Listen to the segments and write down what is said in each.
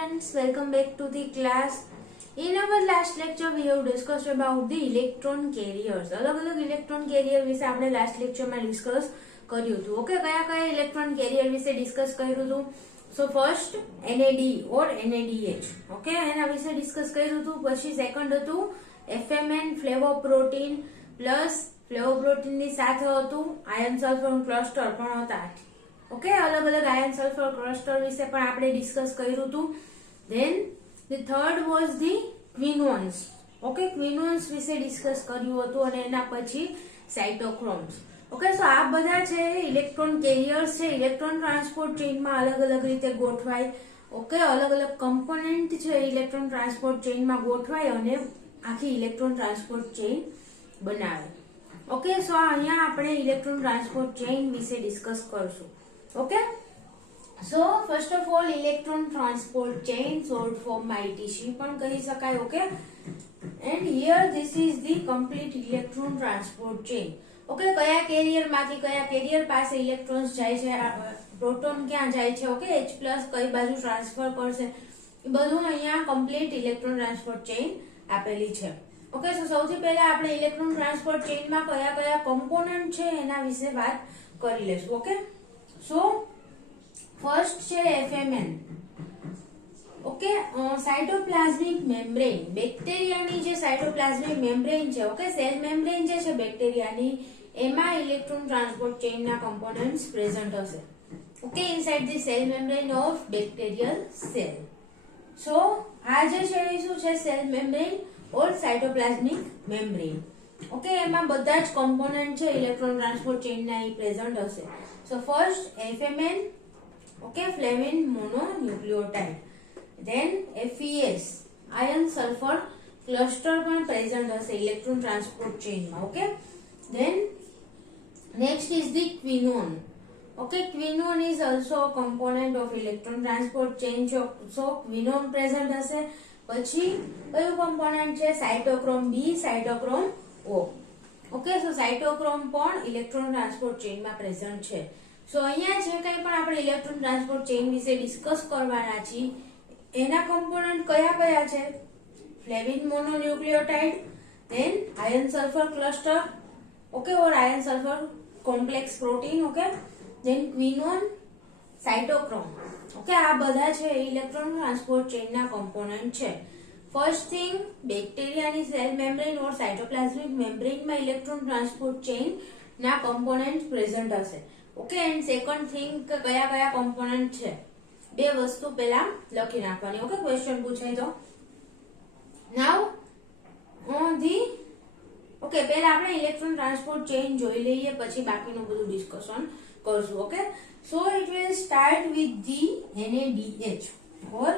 students, welcome back to the class. In our last lecture we have discussed about the electron carriers. अलग-अलग electron carrier વિશે આપણે last lecture માં discuss કર્યું હતું. Okay, કયા electron carrier વિશે discuss કર્યું હતું? So first NAD or NADH. Okay, એના વિશે discuss કર્યું હતું. પછી second હતું FMN flavoprotein plus flavoprotein ની સાથે હતું iron sulfur cluster પણ હતા. ઓકે, અલગ-અલગ iron sulfur cluster વિશે પણ આપણે discuss કર્યું હતું. Then the third was the quinones. Okay, quinones વિશે discuss કર્યું હતું અને એના પછી cytochromes. ઓકે, સો આ બધા છે ઇલેક્ટ્રોન કેરિયર્સ છે. ઇલેક્ટ્રોન ટ્રાન્સપોર્ટ ચેઇનમાં અલગ-અલગ રીતે ગોઠવાય. ઓકે, અલગ-અલગ કમ્પોનન્ટ છે ઇલેક્ટ્રોન ટ્રાન્સપોર્ટ ચેઇનમાં ગોઠવાય અને આખી ઇલેક્ટ્રોન ટ્રાન્સપોર્ટ ચેઇન બનાવે. ઓકે, સો અહીંયા આપણે ઇલેક્ટ્રોન ટ્રાન્સપોર્ટ ચેઇન વિશે ડિસ્કસ કરશું. Okay, so first of all electron transport chain, short form ITC પણ કહી શકાય. Okay, and here this is the complete electron transport chain. Okay, કયા કેરિયર માંથી કયા કેરિયર પાસે ઇલેક્ટ્રોન્સ જાય છે, પ્રોટોન ક્યાં જાય છે, ઓકે, H+ કઈ બાજુ ટ્રાન્સફર કરશે, એ બધું અહીંયા કમ્પ્લીટ ઇલેક્ટ્રોન ટ્રાન્સપોર્ટ ચેઇન આપેલી છે. ઓકે, સો સૌથી પહેલા આપણે ઇલેક્ટ્રોન ટ્રાન્સપોર્ટ ચેઇનમાં કયા કોમ્પોનન્ટ છે એના વિશે વાત કરી લેશું. ઓકે, so first છે FMN. ઓકે, સાયટોપ્લાઝમિક મેમ્બ્રેન, બેક્ટેરિયાની જે સાયટોપ્લાઝમિક મેમ્બ્રેન છે, ઓકે, સેલ મેમ્બ્રેન જે છે બેક્ટેરિયાની, એમાં ઇલેક્ટ્રોન ટ્રાન્સપોર્ટ ચેઇનના કમ્પોનન્ટ્સ પ્રેઝન્ટ હશે. Okay, inside the cell membrane of bacterial cell. So આ જે છે એ શું છે, cell membrane or cytoplasmic membrane. Okay, એમાં બધા જ કમ્પોનન્ટ છે ઇલેક્ટ્રોન ટ્રાન્સપોર્ટ ચેઇનના એ પ્રેઝન્ટ હશે. So first FMN, okay, flavin mononucleotide. Then FES, iron sulfur cluster પણ present હશે electron transport chain માં. Okay, then next is the quinone. Okay, quinone is also a component of electron transport chain. So quinone present હશે. પછી કયું component છે, cytochrome B, cytochrome O. Okay, so cytochrome પણ electron transport ચેઇનમાં present છે. So અહીંયા જે કંઈ પણ આપણે ઇલેક્ટ્રોન ટ્રાન્સપોર્ટ ચેઇન વિશે ડિસ્કસ કરવાના છીએ એના કોમ્પોનન્ટ કયા છે, flavin mononucleotide, then iron sulphur cluster, okay, or iron sulphur complex protein, okay, then quinone, cytochrome. Okay, આ બધા છે ઇલેક્ટ્રોન ટ્રાન્સપોર્ટ ચેઇનના કોમ્પોનન્ટ છે. ફર્સ્ટ થિંગ, બેક્ટેરિયાની સેલ મેમ્બ્રેન ઓર સાયટોપ્લાઝમિક મેમ્બ્રેનમાં ઇલેક્ટ્રોન ટ્રાન્સપોર્ટ ચેઇન ના કોમ્પોનન્ટ પ્રેઝન્ટ હશે. Okay, and second thing કે કયા કોમ્પોનન્ટ છે, બે વસ્તુ પહેલા લખી નાખવાની. ઓકે, ક્વેશ્ચન પૂછાય તો નાઉ ધી ઓકે, પહેલા આપણે ઇલેક્ટ્રોન ટ્રાન્સપોર્ટ ચેઇન જોઈ લઈએ, પછી બાકીનું બધું ડિસ્કશન કરશું. Okay, so it will start with the NADH or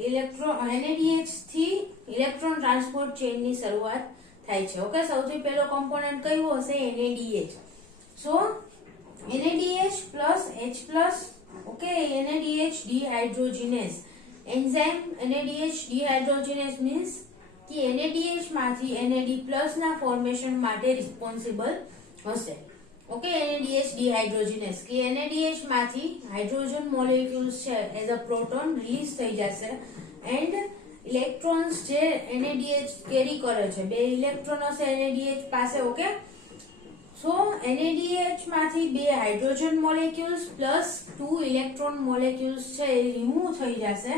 NADH થી ઇલેક્ટ્રોન ટ્રાન્સપોર્ટ ચેઇન ની શરૂઆત થાય છે. ઓકે, સૌથી પહેલો કોમ્પોનન્ટ કયો હશે, NADH. સો NADH plus H+, okay, NADH dehydrogenase enzyme. NADH dehydrogenase means કે NADH માંથી NAD+ ના ફોર્મેશન માટે રિસ્પોન્સિબલ હશે. ઓકે, NADH dehydrogenase કે NADH માંથી હાઇડ્રોજન મોલેક્યુલ્સ છે એઝ અ પ્રોટોન રિલીઝ થઈ જશે એન્ડ ઇલેક્ટ્રોન્સ જે NADH કેરી કરે છે, બે ઇલેક્ટ્રોન હશે NADH પાસે. ઓકે, સો NADH માંથી બે hydrogen molecules plus 2 electron molecules છે એ રિમૂવ થઈ જશે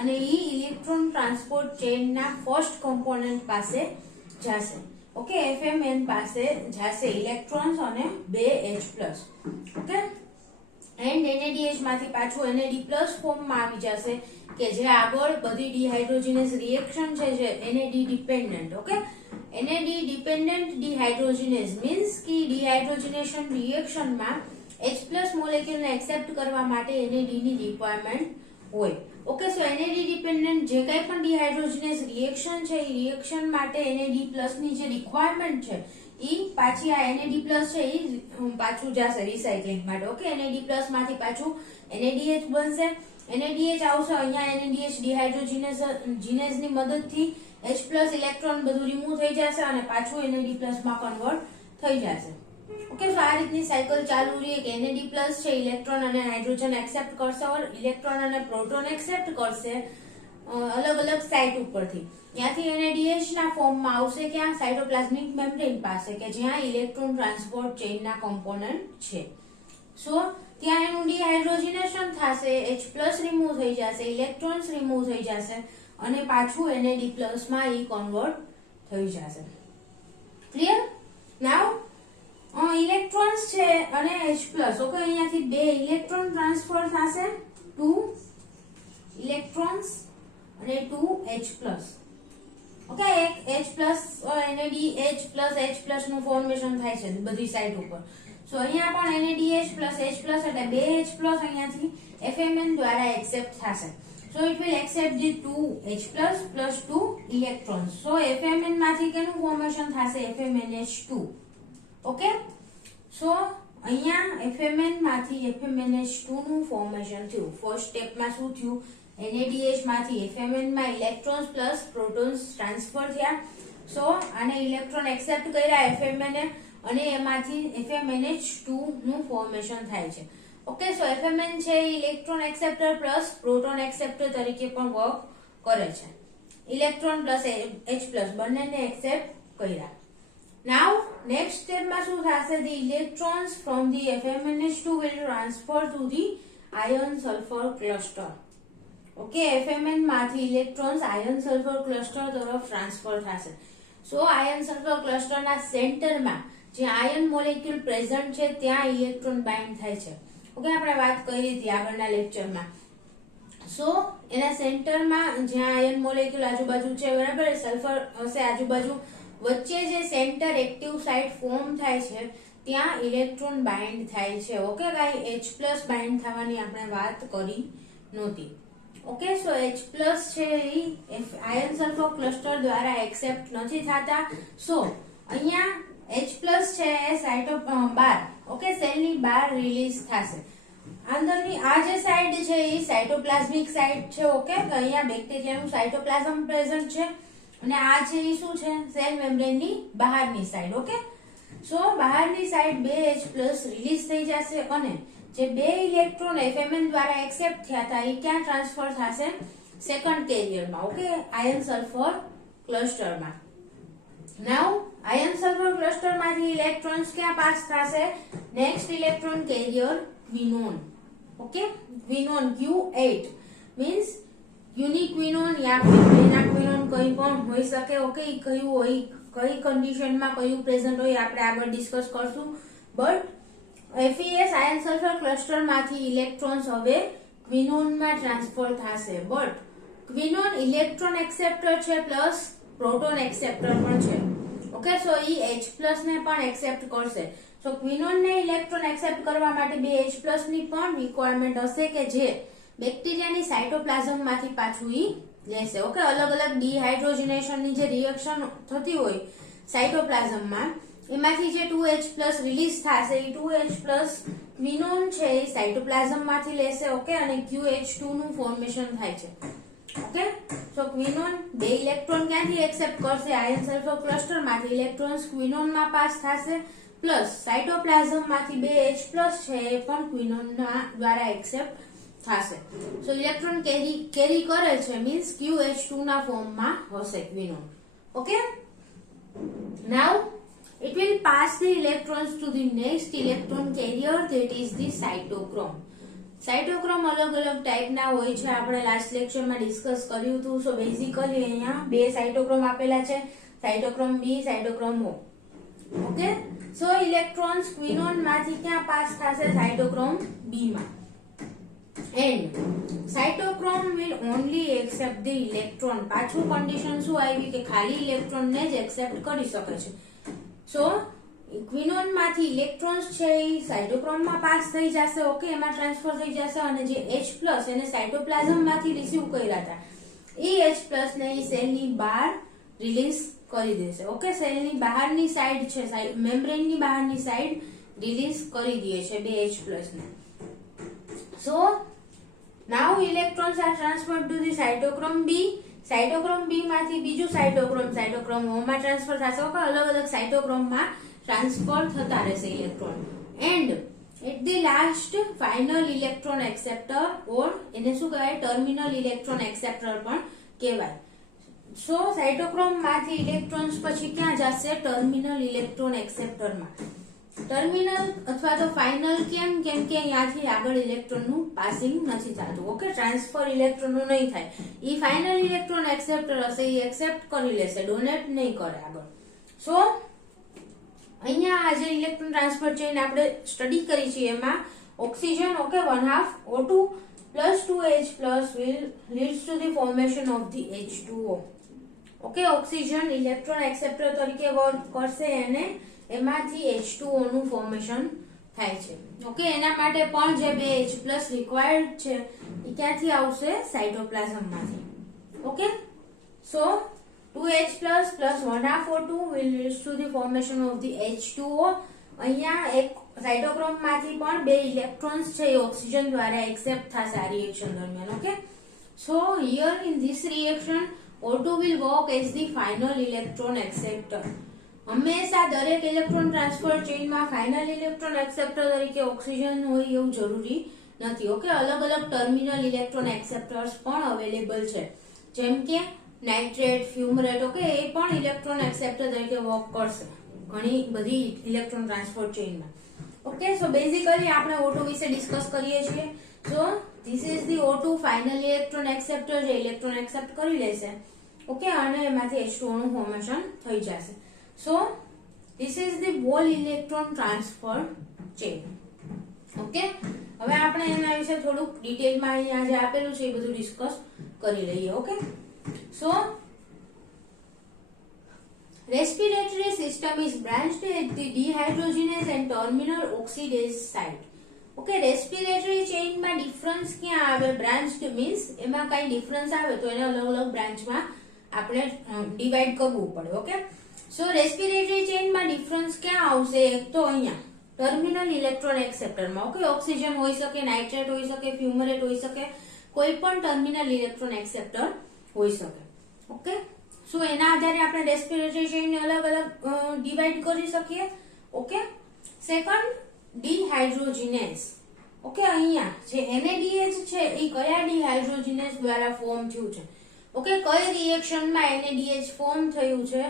અને ઈ ઇલેક્ટ્રોન ટ્રાન્સપોર્ટ ચેઇનના ફર્સ્ટ કોમ્પોનન્ટ પાસે જશે. ઓકે, FMN પાસે જશે ઇલેક્ટ્રોન્સ અને બે H+. ઓકે, એન્ડ NADH માંથી પાછું NAD+ ફોર્મમાં આવી જશે કે જે આગળ બધી ડિહાઇડ્રોજિનેસ રિએક્શન છે જે NAD dependent. Okay, NAD dependent dehydrogenase means કે ડિહાઇડ્રોજિનેશન રિએક્શનમાં H+ મોલેક્યુલને એક્સેપ્ટ કરવા માટે NAD ની રિક્વાયરમેન્ટ હોય. ઓકે, સો NAD ડિપેન્ડન્ટ જે કંઈ પણ ડિહાઇડ્રોજિનેસ રિએક્શન છે એ રિએક્શન માટે NAD+ ની જે રિક્વાયરમેન્ટ છે ઈ પાછી આ NAD+ છે એ પાછું જશે રિસાયકલિંગ માટે. ઓકે, NAD+ માંથી પાછું NADH બનશે. NADH આવશે, અહીંયા NADH ડિહાઇડ્રોજિનેસ ની મદદથી H+ ઇલેક્ટ્રોન બધું રિમૂવ થઈ જશે અને પાછું NAD+ માં કન્વર્ટ થઈ જશે. ઓકે, તો આ રીતની સાયકલ ચાલુ રહી કે NAD+ છે ઇલેક્ટ્રોન અને હાઇડ્રોજન એક્સેપ્ટ કરશે ઓર ઇલેક્ટ્રોન અને પ્રોટોન એક્સેપ્ટ કરશે અલગ અલગ સાઇટ ઉપરથી. ત્યાંથી NADH ના ફોર્મમાં આવશે ક્યાં? સાઇટોપ્લાઝમિક મેમ્બ્રેન પાસે કે જ્યાં ઇલેક્ટ્રોન ટ્રાન્સપોર્ટ ચેઇનના કોમ્પોનન્ટ છે. સો ત્યાં એનું ડિહાઇડ્રોજનેશન થશે, H+ રિમૂવ થઈ જશે, ઇલેક્ટ્રોન્સ રિમૂવ થઈ જશે અને પાછું NAD+ માં ઈ કન્વર્ટ થઈ જશે. ક્લિયર? નાઉ ઇલેક્ટ્રોન્સ છે અને H+, ઓકે, અહીંયાથી બે ઇલેક્ટ્રોન ટ્રાન્સફર થશે, 2 ઇલેક્ટ્રોન્સ અને 2 H+. ઓકે, એક H+NADH+H+ નું ફોર્મેશન થાય છે બધી સાઇડ ઉપર. સો અહીંયા પણ NADH+H+ એટલે બે H+ અહીંયાથી FMN દ્વારા એક્સેપ્ટ થશે. So it will accept the 2H+ plus 2 electrons. So FMN માંથી કેનું ફોર્મેશન થશે? FMNH2. ઓકે, સો અહીંયા FMN માંથી FMNH2 નું ફોર્મેશન થયું. ફર્સ્ટ સ્ટેપમાં શું થયું? NADH માંથી FMN માં ઇલેક્ટ્રોન્સ પ્લસ પ્રોટોન્સ ટ્રાન્સફર થયા. સો આને ઇલેક્ટ્રોન એક્સેપ્ટ કર્યા FMN અને એમાંથી FMNH2 નું ફોર્મેશન થાય છે. ઓકે, સો FMN છે electron acceptor plus proton acceptor તરીકે પણ વર્ક કરે છે. ઇલેક્ટ્રોન પ્લસ H+ બંનેને એક્સેપ્ટ કર્યા. નાઉ નેક્સ્ટ સ્ટેપમાં શું થશે? The electrons from the FMNH2 will transfer to the iron sulfur cluster. Okay, FMN માંથી ઇલેક્ટ્રોન્સ આયર્ન સલ્ફર ક્લસ્ટર તરફ ટ્રાન્સફર થશે. સો આયર્ન સલ્ફર ક્લસ્ટરના સેન્ટરમાં જે આયર્ન મોલેક્યુલ પ્રેઝન્ટ છે ત્યાં ઇલેક્ટ્રોન બાઇન્ડ થાય છે. ઓકે, આપણે વાત કરી હતી આગળના લેક્ચરમાં. સો એના સેન્ટરમાં જ્યાં આયર્ન મોલેક્યુલ આજુબાજુ છે, બરાબર, સલ્ફર હશે આજુબાજુ, વચ્ચે જે સેન્ટર એક્ટિવ સાઇટ ફોર્મ થાય છે ત્યાં ઇલેક્ટ્રોન બાઇન્ડ થાય છે. ઓકે ગાઈ, H+ બાઇન્ડ થવાની આપણે વાત કરી નહોતી. ઓકે, સો H+ છે એ આયર્ન સલ્ફર ક્લસ્ટર દ્વારા એક્સેપ્ટ નથી થતા. સો અહીંયા H+ છે એ સાઇટો બહાર, ઓકે, સેલની બહાર રિલીઝ થશે. અંદરની આ જે સાઇડ છે એ સાઇટોપ્લાઝમિક સાઇડ છે. ઓકે, તો અહીંયા બેક્ટેરિયાનું સાઇટોપ્લાઝમ પ્રેઝન્ટ છે અને આ છે એ શું છે? સેલ મેમ્બ્રેનની બહારની સાઇડ. ઓકે, સો બહારની સાઇડ બે H+ રિલીઝ થઈ જશે અને જે બે ઇલેક્ટ્રોન FMN દ્વારા એક્સેપ્ટ થયા હતા એ ક્યાં ટ્રાન્સફર થશે? સેકન્ડ કેરિયરમાં. ઓકે, આયર્ન સલ્ફર ક્લસ્ટરમાં. નાઉ આયર્ન સલ્ફર ક્લસ્ટરમાંથી ઇલેક્ટ્રોન્સ ક્યાં પાસ થશે? Next electron carrier quinone. Okay, quinone Q8 means unique quinone યા બેના ક્વિનોન કંઈ પણ હોઈ શકે. ઓકે, કયું હોય, કઈ કન્ડિશનમાં કયું પ્રેઝન્ટ હોય આપણે આગળ ડિસ્કસ કરશું. બટ FES આયર્ન સલ્ફર ક્લસ્ટરમાંથી ઇલેક્ટ્રોન્સ હવે ક્વિનોનમાં ટ્રાન્સફર થશે. બટ ક્વિનોન ઇલેક્ટ્રોન એક્સેપ્ટર છે પ્લસ પ્રોટોન એક્સેપ્ટર પણ છે. ઓકે, સો ઈ H+ ને પણ એક્સેપ્ટ કરશે. સો ક્વિનોન ને ઇલેક્ટ્રોન એક્સેપ્ટ કરવા માટે બે H+ ની પણ રિક્વાયરમેન્ટ હશે કે જે બેક્ટેરિયાની સાઇટોપ્લાઝમ માંથી પાછું ઈ લેશે. ઓકે, અલગ અલગ ડિહાઇડ્રોજનેશનની જે રિએક્શન થતી હોય સાઇટોપ્લાઝમમાં એમાંથી જે 2H+ રિલીઝ થશે એ 2H+ ક્વિનોન છે એ સાઇટોપ્લાઝમ માંથી લેશે. ઓકે, અને QH2 નું ફોર્મેશન થાય છે. ઓકે, સો ક્વિનોન બે ઇલેક્ટ્રોન ક્યાંથી એક્સેપ્ટ કરશે? આયર્ન સલ્ફર ક્લસ્ટર માંથી ઇલેક્ટ્રોન્સ ક્વિનોન માં પાસ થશે પ્લસ સાઇટોપ્લાઝમ માંથી બે H+ છે એ પણ ક્વિનોન દ્વારા એક્સેપ્ટ થશે. સો ઇલેક્ટ્રોન કેરી કરે છે મીન્સ QH2 ના ફોર્મમાં હશે quinone. Okay, now it will pass the electrons to the next electron carrier, that is the cytochrome. Cytochrome અલગ અલગ ટાઈપના હોય છે, આપણે લાસ્ટ લેક્ચરમાં ડિસ્કસ કર્યું હતું. સો બેઝિકલી અહીંયા બે સાઇટોક્રોમ આપેલા છે, cytochrome B, cytochrome O. Okay, so electrons quinone માંથી ક્યાં પાસ થશે? સાઇટોક્રોમ B માં. And cytochrome will only accept the electron. પાછું કન્ડિશન શું આવી કે ખાલી ઇલેક્ટ્રોન ને જ એક્સેપ્ટ કરી શકે છે. સો ક્વિનોન માંથી ઇલેક્ટ્રોન્સ છે એ સાઇટોક્રોમ માં પાસ થઈ જશે. ઓકે, એમાં ટ્રાન્સફર થઈ જશે અને જે H+ એને સાઇટોપ્લાઝમ માંથી રિસીવ કર્યા હતા એ H+ ને એ સેલની બહાર રિલીઝ કરી દેશે. ઓકે, સેલની બહારની સાઈડ છે, મેમ્બ્રેનની બહારની સાઈડ રિલીઝ કરી દે છે બે H+ ને. So now electrons are transferred to the cytochrome B. Cytochrome B માંથી બીજું સાઇટોક્રોમ O માં ટ્રાન્સફર થશે. ઓકે, અલગ અલગ સાઇટોક્રોમમાં ટ્રાન્સફર થતા રહેશે electron. And at the last final electron acceptor or એને શું કહેવાય, ટર્મિનલ ઇલેક્ટ્રોન એક્સેપ્ટર પણ કહેવાય. સો સાયટોક્રોમ માંથી ઇલેક્ટ્રોન્સ પછી ક્યાં જશે, ટર્મિનલ ઇલેક્ટ્રોન એક્સેપ્ટરમાં. ટર્મિનલ અથવા તો ફાઇનલ કેમ કે અહીંયાથી આગળ ઇલેક્ટ્રોનનું પાસિંગ નથી થતું. ઓકે, ટ્રાન્સફર ઇલેક્ટ્રોનનું નહીં થાય. ઈ ફાઇનલ ઇલેક્ટ્રોન એક્સેપ્ટર હશે, ઈ એક્સેપ્ટ કરી લેશે, ડોનેટ નહીં કરે આગળ. સો અહીંયા આ જે ઇલેક્ટ્રોન ટ્રાન્સફર ચેઇન આપણે સ્ટડી કરી છે એમાં oxygen, okay, 1/2 O2 plus 2H plus will leads to the formation of the H2O. Okay, oxygen electron acceptor તરીકે વર્ક કરશે અને એમાંથી H2O નું ફોર્મેશન થાય છે. ઓકે, એના માટે પણ જે 2H+ રિક્વાયર્ડ છે એ ક્યાંથી આવશે, સાયટોપ્લાઝમમાંથી. Okay, so 2H+ plus 1/2 O2 will lead to the formation of the H2O. અહીંયા એક સાયટોક્રોમમાંથી પણ 2 ઇલેક્ટ્રોન્સ છે એ ઓક્સિજન દ્વારા એક્સેપ્ટ થશે આ રિએક્શન દરમિયાન. Okay, so here in this reaction O2 will work as the final electron acceptor. હંમેશા દરેક electron transfer ચેઇનમાં final electron acceptor તરીકે ઓક્સિજન હોય એવું જરૂરી નથી. ઓકે, અલગ અલગ ટર્મિનલ ઇલેક્ટ્રોન એક્સેપ્ટર્સ પણ અવેલેબલ છે, જેમ કે નાઇટ્રેટ, ફ્યુમરેટ. ઓકે, એ પણ ઇલેક્ટ્રોન એક્સેપ્ટર તરીકે વર્ક કરશે ઘણી બધી ઇલેક્ટ્રોન ટ્રાન્સફર ચેઇનમાં. ઓકે, સો બેઝિકલી આપણે O2 વિશે ડિસ્કસ કરીએ છીએ. So this is the O2 final electron acceptor, જે ઇલેક્ટ્રોન એક્સેપ્ટ કરી લેશે. ઓકે, અને એમાંથી H2O નું ફોર્મેશન થઈ જશે. So this is the whole electron transfer chain. Okay, હવે આપણે એના વિશે થોડુંક ડિટેલમાં અહીંયા જે આપેલું છે એ બધું ડિસ્કસ કરી લઈએ. Okay, so respiratory system is branched at the dehydrogenase and terminal oxidase site. Okay, respiratory chain માં ડિફરન્સ ક્યાં આવે, branched means એમાં કઈ ડિફરન્સ આવે તો એને અલગ અલગ બ્રાન્ચમાં આપણે ડિવાઈડ કરવું પડે. ઓકે, સો રેસ્પિરેટરી ચેઇનમાં ડિફરન્સ ક્યાં આવશે, એક તો અહીંયા ટર્મિનલ ઇલેક્ટ્રોન એક્સેપ્ટરમાં. ઓકે, ઓક્સિજન હોઈ શકે, નાઇટ્રેટ હોઈ શકે, ફ્યુમરેટ હોઈ શકે, કોઈ પણ ટર્મિનલ ઇલેક્ટ્રોન એક્સેપ્ટર હોઈ શકે. ઓકે, સો એના આધારે આપણે રેસ્પિરેટરી ચેઇનને અલગ અલગ ડિવાઈડ કરી શકીએ. Okay, second ડિહાઇડ્રોજિનેસ. ઓકે, અહીંયા જે NADH છે એ કયા ડિહાઇડ્રોજિનેસ દ્વારા ફોર્મ થયું છે. ઓકે, કઈ રિએક્શનમાં NADH ફોર્મ થયું છે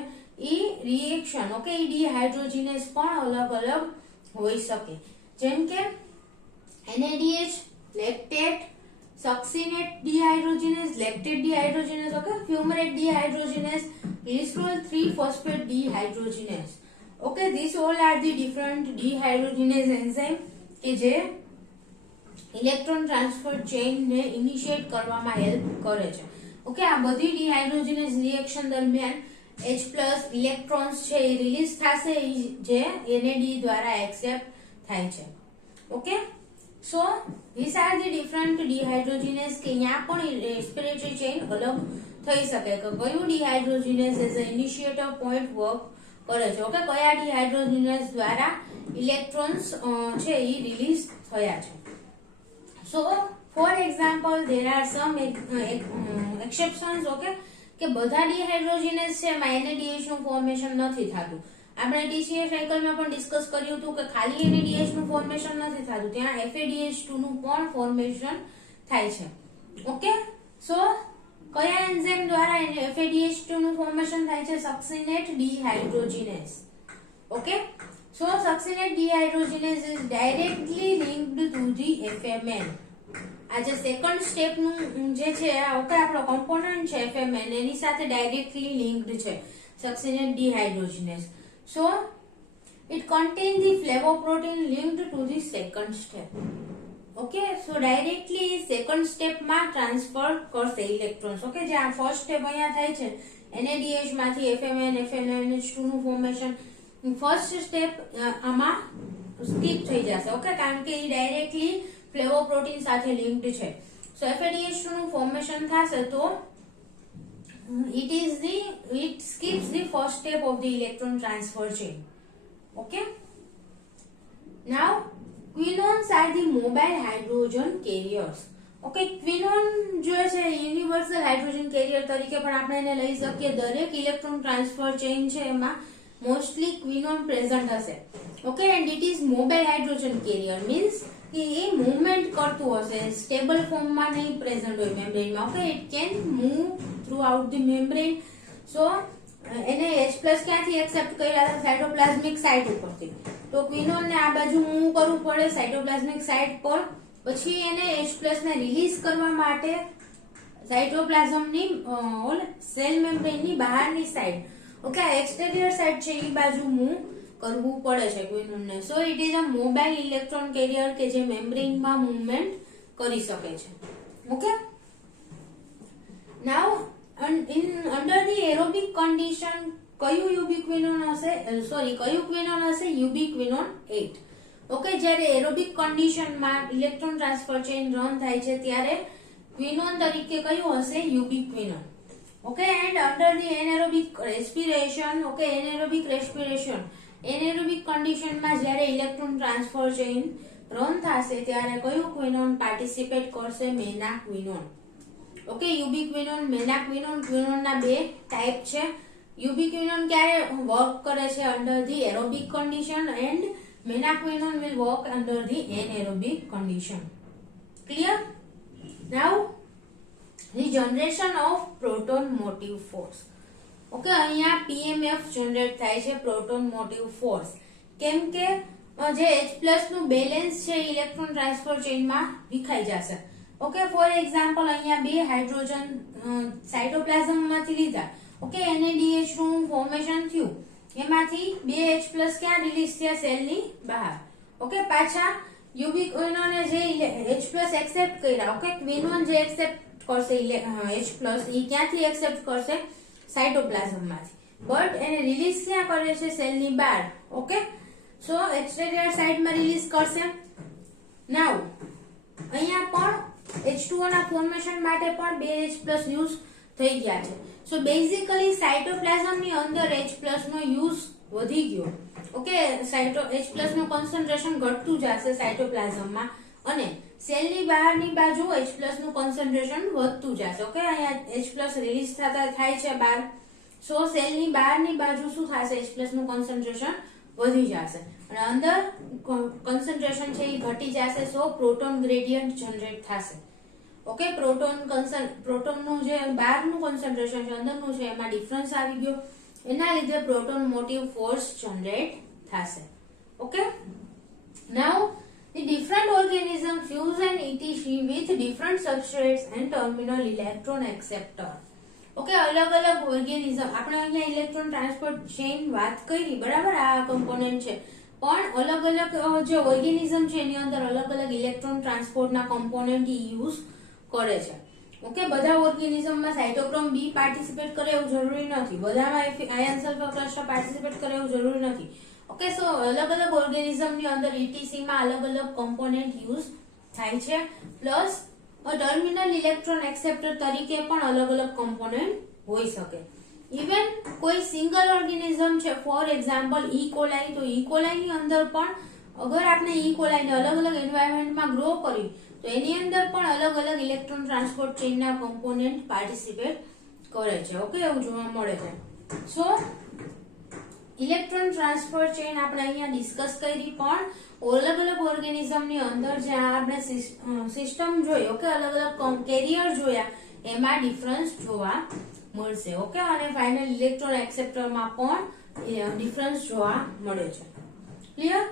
ઈ રિએક્શન. ઓકે, ઈ ડિહાઇડ્રોજિનેસ પણ અલગ અલગ હોઈ શકે, જેમ કે NADH, lactate, succinate dehydrogenase, lactate dehydrogenase. Okay, fumarate dehydrogenase, glycerol three phosphate dehydrogenase. Okay, this all are the different dehydrogenase enzyme કે જે ઇલેક્ટ્રોન ટ્રાન્સફર ચેઇનને ઇનિશિએટ કરવામાં હેલ્પ કરે છે. ઓકે, આ બધી ડિહાઇડ્રોજિનેસ રિએક્શન દરમિયાન H+ ઇલેક્ટ્રોન્સ છે એ રિલીઝ થશે જે NAD દ્વારા એક્સેપ્ટ થાય છે. Okay, so this are the different dehydrogenase કે અહીંયા પણ રેસ્પિરેટરી ચેઇન અલગ થઈ શકે કે કયું ડિહાઇડ્રોજિનેસ એઝ અ ઇનિશિએટર પોઈન્ટ વર્ક કરે છે. ઓકે, કયા ડિહાઇડ્રોજિનેસ દ્વારા ઇલેક્ટ્રોન્સ છે એ રિલીઝ થયા છે. So for example there are some exceptions. Okay, કે બધા ડિહાઇડ્રોજિનેસ છે એમાં NADH નું ફોર્મેશન નથી થતું. આપણે TCA સાયકલમાં પણ ડિસ્કસ કર્યું હતું કે ખાલી NADH નું ફોર્મેશન નથી થતું, ત્યાં FADH2 નું પણ ફોર્મેશન થાય છે. ઓકે, સો કયા એન્ઝાઇમ દ્વારા FADH2 નું ફોર્મેશન થાય છે, succinate dehydrogenase. Okay, so succinate dehydrogenase is directly linked to the FMN. આ જે સેકન્ડ સ્ટેપ નું જે છે ઓકે આપણો કોમ્પોનન્ટ છે FMN એની સાથે ડાયરેક્ટલી લિંક્ડ છે succinate dehydrogenase. So it contain the flavoprotein linked to the second step. Okay, so directly second સ્ટેપમાં ટ્રાન્સફર કરશે ઇલેક્ટ્રોન્સ. ઓકે, જે આ ફર્સ્ટ સ્ટેપ અહીંયા થાય છે NADH માંથી FMN FNH2 નું ફોર્મેશન, ફર્સ્ટ સ્ટેપ આમાં સ્કીપ થઈ જશે. ઓકે, કારણ કે એ ડાયરેક્ટલી ફ્લેવોપ્રોટીન સાથે લિંક્ડ છે. સો FADH2 નું ફોર્મેશન થશે તો it skips the first step of the electron transfer chain. Okay, now quinones are the mobile hydrogen carriers. Okay, quinone જો છે યુનિવર્સલ હાઇડ્રોજન કેરિયર તરીકે પણ આપણે એને લઈ શકીએ. દરેક ઇલેક્ટ્રોન ટ્રાન્સફર ચેઇન છે એમાં મોસ્ટલી ક્વિનોન પ્રેઝન્ટ હશે. Okay, and it is mobile hydrogen carrier means કે એ મૂવમેન્ટ કરતું હશે, સ્ટેબલ ફોર્મમાં નહીં પ્રેઝન્ટ હોય મેમ્બ્રેનમાં. Okay, it can move through out the membrane. So એને H+ ક્યાંથી એક્સેપ્ટ કર્યા હતા? સાઇટોપ્લાઝમિક સાઇટ ઉપરથી. તો ક્વિનોનને આ બાજુ મૂવ કરવું પડે સાઇટોપ્લાઝમિક સાઇટ પર, પછી એને H+ ને રિલીઝ કરવા માટે સાઇટોપ્લાઝમની સેલ મેમ્બ્રેનની બહારની સાઈડ, ઓકે, આ એક્સટેરિયર સાઈડ છે એ બાજુ મૂવ કરવું પડે છે ક્વિનોનને. So it is a mobile electron carrier કે જે મેમ્બ્રેનમાં મૂવમેન્ટ કરી શકે છે. Okay, now under the aerobic condition કયું યુબિક્વિનોન હશે? કયું ક્વિનોન હશે? યુબિક્વિનોન 8. ઓકે, જ્યારે એરોબિક કન્ડિશનમાં ઇલેક્ટ્રોન ટ્રાન્સફર ચેઇન રન થાય છે ત્યારે ક્વિનોન તરીકે કયું હશે? Ubiquinone. Okay, and under the anaerobic respiration, okay, anaerobic કન્ડિશનમાં જ્યારે ઇલેક્ટ્રોન ટ્રાન્સફર ચેઇન રન થશે ત્યારે કયું ક્વિનોન પાર્ટિસિપેટ કરશે? મેનાક્વિનોન. ઓકે, યુબિક્વિનોન, મેનાક્વિનોન, ક્વિનોનના બે ટાઈપ છે. યુબિક્વિનોન ક્યારે વર્ક કરે છે? Under the aerobic condition, and menaquinone will work under the anaerobic condition. Clear? Now the generation of proton motive force. Okay, અહીંયા PMF જનરેટ થાય છે, પ્રોટોન મોટિવ ફોર્સ. કેમ કે જે H+ નું બેલેન્સ છે ઇલેક્ટ્રોન ટ્રાન્સફર ચેઇનમાં વિખાઈ જશે. ઓકે, ફોર એક્ઝામ્પલ અહીંયા બે હાઇડ્રોજન સાઇટોપ્લાઝમમાંથી લીધા. ઓકે, NADH નું ફોર્મેશન થયું, એમાંથી બે H+ ક્યાં રિલીઝ થયા? સેલની બહાર. ઓકે, પાછા યુબિક્વિનોને જે H+ એક્સેપ્ટ કર્યા, ઓકે, ક્વિનોન જે એક્સેપ્ટ કરશે H+ એ ક્યાંથી એક્સેપ્ટ કરશે? સાઇટોપ્લાઝમમાંથી. બટ એને રિલીઝ ક્યાં કરે છે? સેલની બહાર. ઓકે, સો એક્સટેરિયર સાઇડમાં રિલીઝ કરશે. નાઉ અહીંયા પણ H2O ના ફોર્મેશન માટે પણ બે H+ યુઝ થઈ ગયા છે. સો બેઝિકલી સાઇટોપ્લાઝમની અંદર H+ નો યુઝ વધી ગયો. ઓકે, H+ નું કોન્સન્ટ્રેશન ઘટતું જશે સાઇટોપ્લાઝમમાં, અને સેલની બહારની બાજુ H+ નું કોન્સન્ટ્રેશન વધતું જશે. ઓકે, અહીંયા H+ રિલીઝ થાય છે બહાર. સો સેલની બહારની બાજુ શું થશે? H+ નું કોન્સન્ટ્રેશન વધી જશે અને અંદર કોન્સન્ટ્રેશન છે એ ઘટી જશે. સો પ્રોટોન ગ્રેડિયન્ટ જનરેટ થશે. ઓકે, પ્રોટોનનું જે બહારનું કોન્સન્ટ્રેશન છે અંદરનું છે એમાં ડિફરન્સ આવી ગયો, એના લીધે પ્રોટોન મોટિવ ફોર્સ જનરેટ થશે. Okay, now the different organism fuse and ETC with different substrates and terminal electron acceptor. Okay, અલગ અલગ ઓર્ગેનિઝમ, આપણે અહીંયા ઇલેક્ટ્રોન ટ્રાન્સપોર્ટ ચેઇન વાત કરી, બરાબર, આ કમ્પોનન્ટ છે, પણ અલગ અલગ જે ઓર્ગેનિઝમ છે એની અંદર અલગ અલગ ઇલેક્ટ્રોન ટ્રાન્સપોર્ટના કમ્પોનન્ટ યુઝ કરે છે. ઓકે, બધા ઓર્ગેનિઝમમાં સાઇટોક્રોમ B પાર્ટિસિપેટ કરે એવું જરૂરી નથી, બધામાં આયન સલ્ફર ક્લસ્ટર પાર્ટિસિપેટ કરે એવું જરૂરી નથી. ઓકે, સો અલગ અલગ ઓર્ગેનિઝમની અંદર ETC માં અલગ અલગ કમ્પોનન્ટ યુઝ થાય છે, પ્લસ ટર્મિનલ ઇલેક્ટ્રોન એક્સેપ્ટર તરીકે પણ અલગ અલગ કમ્પોનન્ટ હોઈ શકે. ઇવન કોઈ સિંગલ ઓર્ગેનિઝમ છે, ફોર એક્ઝામ્પલ E. coli, તો E. coli ની અંદર પણ અગર આપણે E. coli ને અલગ અલગ એન્વાયરમેન્ટમાં ગ્રો કરી તો એની અંદર પણ અલગ અલગ ઇલેક્ટ્રોન ટ્રાન્સપોર્ટ ચેઇનના કમ્પોનન્ટ પાર્ટિસિપેટ કરે છે. ઓકે, એવું જોવા મળે છે. સો ઇલેક્ટ્રોન ટ્રાન્સફર ચેઇન આપણે અહીંયા ડિસ્કસ કરી, પણ અલગ અલગ ઓર્ગેનિઝમની અંદર જે આપણે સિસ્ટમ જોઈ, ઓકે, અલગ અલગ કેરિયર જોયા, એમાં ડિફરન્સ જોવા મળશે. ઓકે, અને ફાઇનલ ઇલેક્ટ્રોન એક્સેપ્ટરમાં પણ ડિફરન્સ જોવા મળે છે. Clear?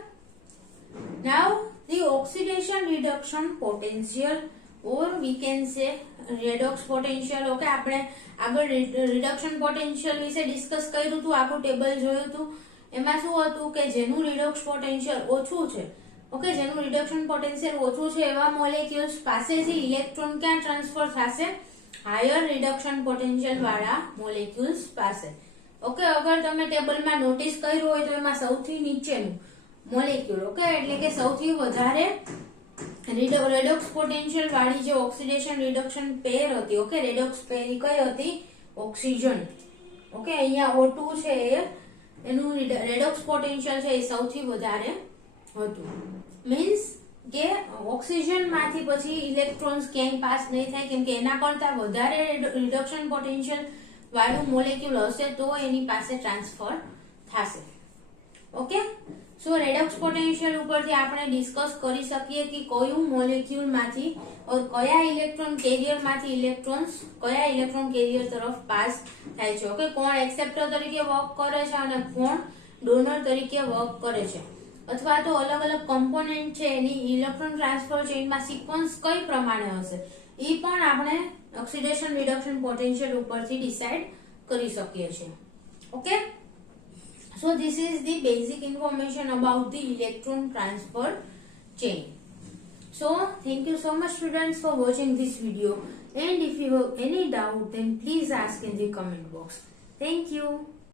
Now the oxidation reduction potential, or we can say redox potential. Okay, આપણે આગળ રિડક્શન પોટેન્શિયલ વિશે ડિસ્કસ કર્યું હતું, આખું ટેબલ જોયું હતું. એમાં શું હતું કે જેનું રિડક્સ પોટેન્શિયલ ઓછું છે, ઓકે, જેનું રિડક્શન પોટેન્શિયલ ઓછું છે એવા મોલેક્યુલ્સ પાસેથી ઇલેક્ટ્રોન ક્યાં ટ્રાન્સફર થશે? હાયર રિડક્શન પોટેન્શિયલ વાળા મોલેક્યુલ્સ પાસે. ઓકે, અગર તમે ટેબલમાં નોટિસ કર્યું હોય તો એમાં સૌથી નીચેનું મોલેક્યુલ, ઓકે, એટલે કે સૌથી વધારે રેડોક્સ પોટેન્શિયલ વાળી જે ઓક્સિડેશન રિડક્શન પેર હતી, ઓકે, રેડોક્સ પેર કઈ હતી? ઓક્સિજન. ઓકે, અહીંયા O2 છે એનું રેડોક્સ પોટેન્શિયલ છે એ સૌથી વધારે હતું. મીન્સ કે ઓક્સિજન માંથી પછી ઇલેક્ટ્રોન્સ ક્યાંય પાસ નહીં થાય, કેમ કે એના કરતા વધારે રિડક્શન પોટેન્શિયલ વાળું મોલેક્યુલ હશે તો એની પાસે ટ્રાન્સફર થશે. ઓકે, સો રેડોક્સ પોટેન્શિયલ ઉપરથી આપણે ડિસ્કસ કરી શકીએ કે કયું મોલેક્યુલ માંથી ઓર કયા ઇલેક્ટ્રોન કેરિયર માંથી ઇલેક્ટ્રોન્સ કયા ઇલેક્ટ્રોન કેરિયર તરફ પાસ થાય છે. ઓકે, કોણ એક્સેપ્ટર તરીકે વર્ક કરે છે અને કોણ ડોનર તરીકે વર્ક કરે છે, અથવા તો અલગ અલગ કમ્પોનન્ટ છે એની ઇલેક્ટ્રોન ટ્રાન્સફર ચેઇનમાં સિક્વન્સ કઈ પ્રમાણે હશે એ પણ આપણે ઓક્સિડેશન રિડક્શન પોટેન્શિયલ ઉપરથી ડિસાઇડ કરી શકીએ છીએ. Okay, so this is the basic information about the electron transfer chain. So thank you so much students for watching this video, and if you have any doubt then please ask in the comment box. Thank you.